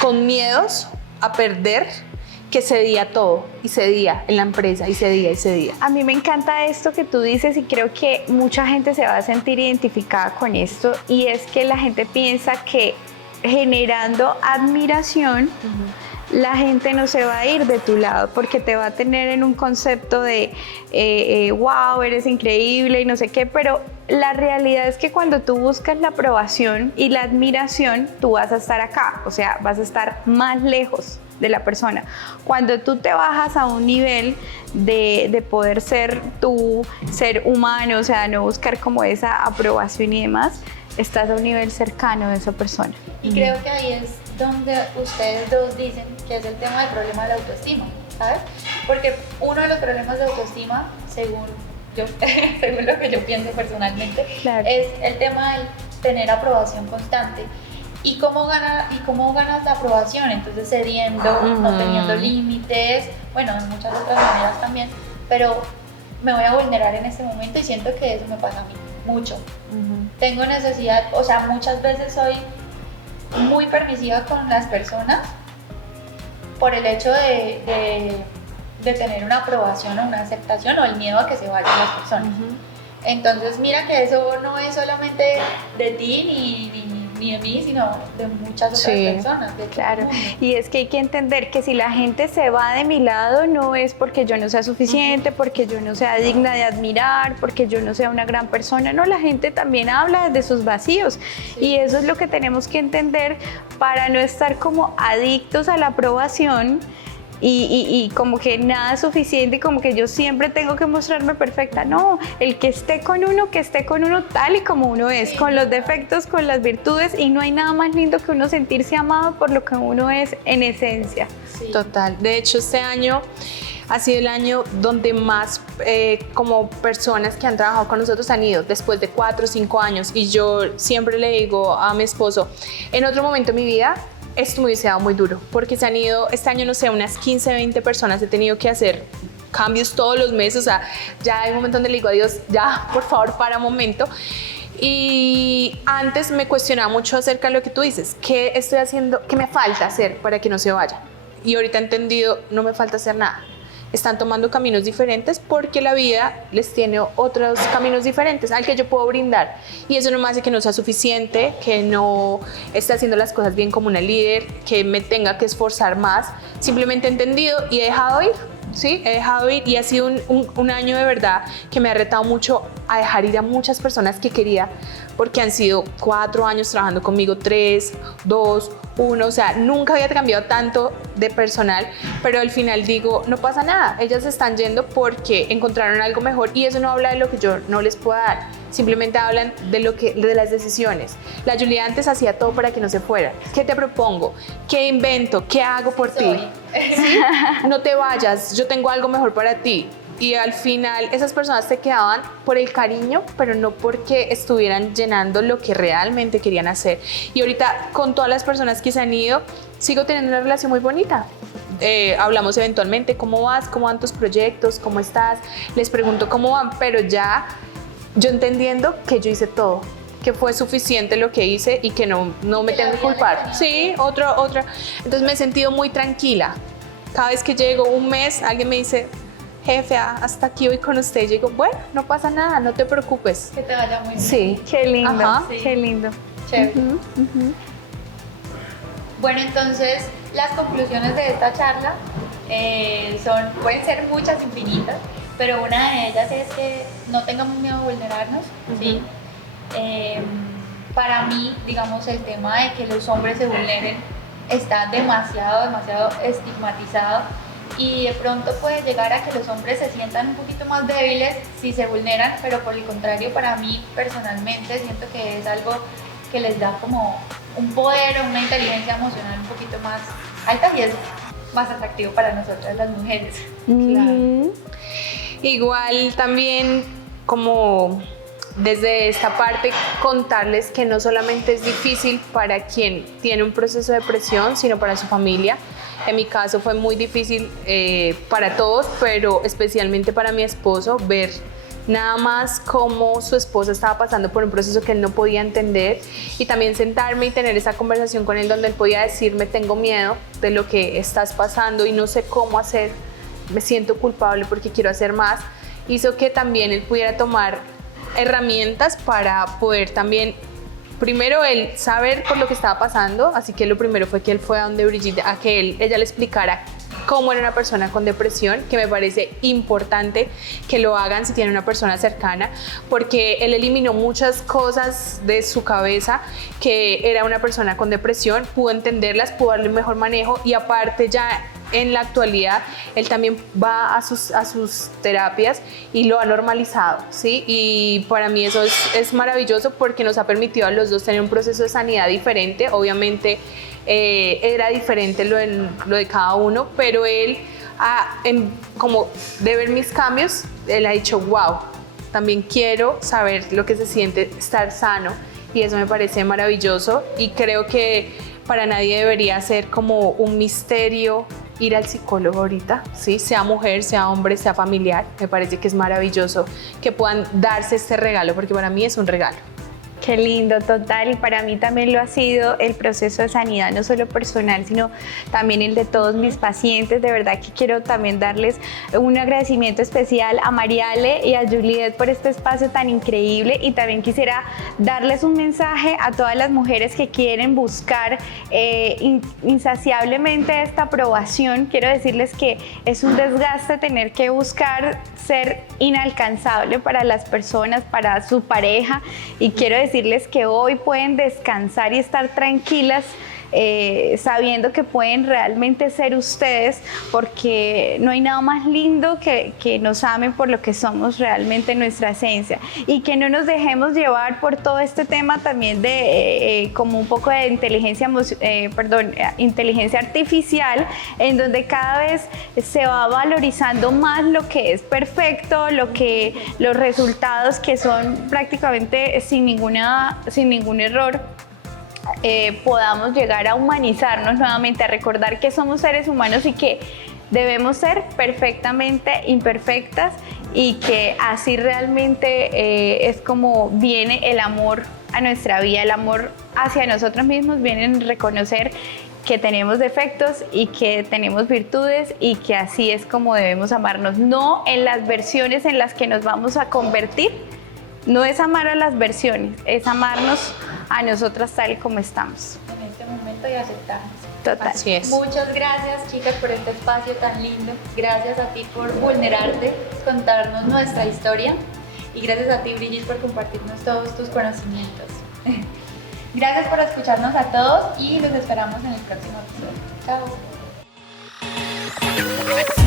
con miedos a perder, que cedía todo y cedía en la empresa y cedía y cedía. A mí me encanta esto que tú dices y creo que mucha gente se va a sentir identificada con esto, y es que la gente piensa que generando admiración, la gente no se va a ir de tu lado porque te va a tener en un concepto de wow, eres increíble y no sé qué, pero la realidad es que cuando tú buscas la aprobación y la admiración, tú vas a estar acá, o sea, vas a estar más lejos de la persona. Cuando tú te bajas a un nivel de poder ser tú, ser humano, o sea, no buscar como esa aprobación y demás, estás a un nivel cercano de esa persona. Y creo que ahí es donde ustedes dos dicen que es el tema del problema de la autoestima, ¿sabes? Porque uno de los problemas de autoestima, según yo, según lo que yo pienso personalmente, Claro. es el tema de tener aprobación constante. ¿Y cómo ganas la aprobación? Entonces cediendo, no teniendo límites, bueno, de muchas otras maneras también, pero me voy a vulnerar en este momento y siento que eso me pasa a mí, mucho. Tengo necesidad, o sea, muchas veces soy muy permisiva con las personas por el hecho de tener una aprobación o una aceptación o el miedo a que se vayan las personas. Entonces mira que eso no es solamente de ti ni de mí, sino de muchas otras personas. Claro, y es que hay que entender que si la gente se va de mi lado no es porque yo no sea suficiente, porque yo no sea digna de admirar, porque yo no sea una gran persona, no, la gente también habla de sus vacíos y eso es lo que tenemos que entender para no estar como adictos a la aprobación. Y como que nada es suficiente y como que yo siempre tengo que mostrarme perfecta. No, el que esté con uno tal y como uno es, con los defectos, con las virtudes, y no hay nada más lindo que uno sentirse amado por lo que uno es en esencia. Total. De hecho, este año ha sido el año donde más como personas que han trabajado con nosotros han ido después de 4 o 5 años, y yo siempre le digo a mi esposo, en otro momento de mi vida esto me hubiese dado muy duro, porque se han ido este año, no sé, unas 15, 20 personas, he tenido que hacer cambios todos los meses, o sea, ya hay un momento donde le digo a Dios, ya, por favor, para un momento. Y antes me cuestionaba mucho acerca de lo que tú dices, ¿qué estoy haciendo, qué me falta hacer para que no se vaya? Y ahorita he entendido, no me falta hacer nada. Están tomando caminos diferentes porque la vida les tiene otros caminos diferentes al que yo puedo brindar, y eso no me hace que no sea suficiente, que no esté haciendo las cosas bien como una líder, que me tenga que esforzar más. Simplemente he entendido y he dejado ir, ¿sí? He dejado ir, y ha sido un año de verdad que me ha retado mucho a dejar ir a muchas personas que quería, porque han sido 4 años trabajando conmigo, 3, 2, 1, o sea, nunca había cambiado tanto de personal, pero al final digo, no pasa nada, ellas se están yendo porque encontraron algo mejor, y eso no habla de lo que yo no les pueda dar, simplemente hablan de las decisiones. La Julia antes hacía todo para que no se fuera. ¿Qué te propongo? ¿Qué invento? ¿Qué hago por ti? ¿Sí? No te vayas, yo tengo algo mejor para ti. Y al final esas personas te quedaban por el cariño, pero no porque estuvieran llenando lo que realmente querían hacer. Y ahorita con todas las personas que se han ido, sigo teniendo una relación muy bonita. Hablamos eventualmente, ¿cómo vas? ¿Cómo van tus proyectos? ¿Cómo estás? Les pregunto cómo van, pero ya yo entendiendo que yo hice todo, que fue suficiente lo que hice y que no me tengo que culpar. Sí, otra. Entonces me he sentido muy tranquila. Cada vez que llego un mes, alguien me dice, jefe, hasta aquí voy con usted. Y digo, bueno, no pasa nada, no te preocupes. Que te vaya muy bien. Sí. Qué lindo, Sí. qué lindo. Chévere. Bueno, entonces las conclusiones de esta charla pueden ser muchas, infinitas, pero una de ellas es que no tengamos miedo a vulnerarnos, ¿sí? Para mí, digamos, el tema de que los hombres se vulneren está demasiado estigmatizado, y de pronto puede llegar a que los hombres se sientan un poquito más débiles si se vulneran, pero por el contrario, para mí personalmente siento que es algo que les da como un poder o una inteligencia emocional un poquito más alta, y es más atractivo para nosotras las mujeres. Claro. Igual también, como desde esta parte, contarles que no solamente es difícil para quien tiene un proceso de depresión, sino para su familia. En mi caso fue muy difícil para todos, pero especialmente para mi esposo, ver nada más cómo su esposa estaba pasando por un proceso que él no podía entender, y también sentarme y tener esa conversación con él donde él podía decirme: tengo miedo de lo que estás pasando y no sé cómo hacer, me siento culpable porque quiero hacer más, hizo que también él pudiera tomar herramientas para poder también, primero, él saber por lo que estaba pasando. Así que lo primero fue que él fue a donde Brigitte a que ella le explicara cómo era una persona con depresión, que me parece importante que lo hagan si tienen una persona cercana, porque él eliminó muchas cosas de su cabeza, que era una persona con depresión, pudo entenderlas, pudo darle un mejor manejo, y aparte ya en la actualidad él también va a sus terapias y lo ha normalizado, ¿sí? Y para mí eso es maravilloso, porque nos ha permitido a los dos tener un proceso de sanidad diferente. Obviamente era diferente lo de cada uno, pero él, como de ver mis cambios, él ha dicho: wow, también quiero saber lo que se siente estar sano, y eso me parece maravilloso. Y creo que para nadie debería ser como un misterio ir al psicólogo ahorita, ¿sí? Sea mujer, sea hombre, sea familiar. Me parece que es maravilloso que puedan darse este regalo, porque para mí es un regalo. Qué lindo, total. Y para mí también lo ha sido el proceso de sanidad, no solo personal, sino también el de todos mis pacientes. De verdad que quiero también darles un agradecimiento especial a Mariale y a Juliet por este espacio tan increíble. Y también quisiera darles un mensaje a todas las mujeres que quieren buscar insaciablemente esta aprobación. Quiero decirles que es un desgaste tener que buscar ser inalcanzable para las personas, para su pareja, y quiero decirles que hoy pueden descansar y estar tranquilas sabiendo que pueden realmente ser ustedes, porque no hay nada más lindo que nos amen por lo que somos realmente, nuestra esencia, y que no nos dejemos llevar por todo este tema también de como un poco de inteligencia artificial, en donde cada vez se va valorizando más lo que es perfecto, los resultados que son prácticamente sin ningún error. Podamos llegar a humanizarnos nuevamente, a recordar que somos seres humanos y que debemos ser perfectamente imperfectas, y que así realmente es como viene el amor a nuestra vida. El amor hacia nosotros mismos viene en reconocer que tenemos defectos y que tenemos virtudes, y que así es como debemos amarnos, no en las versiones en las que nos vamos a convertir. No es amar a las versiones, es amarnos a nosotras tal y como estamos. En este momento, y aceptarnos. Total. Así es. Muchas gracias, chicas, por este espacio tan lindo. Gracias a ti por vulnerarte, contarnos nuestra historia, y gracias a ti, Brigitte, por compartirnos todos tus conocimientos. Gracias por escucharnos a todos, y los esperamos en el próximo episodio. Chao.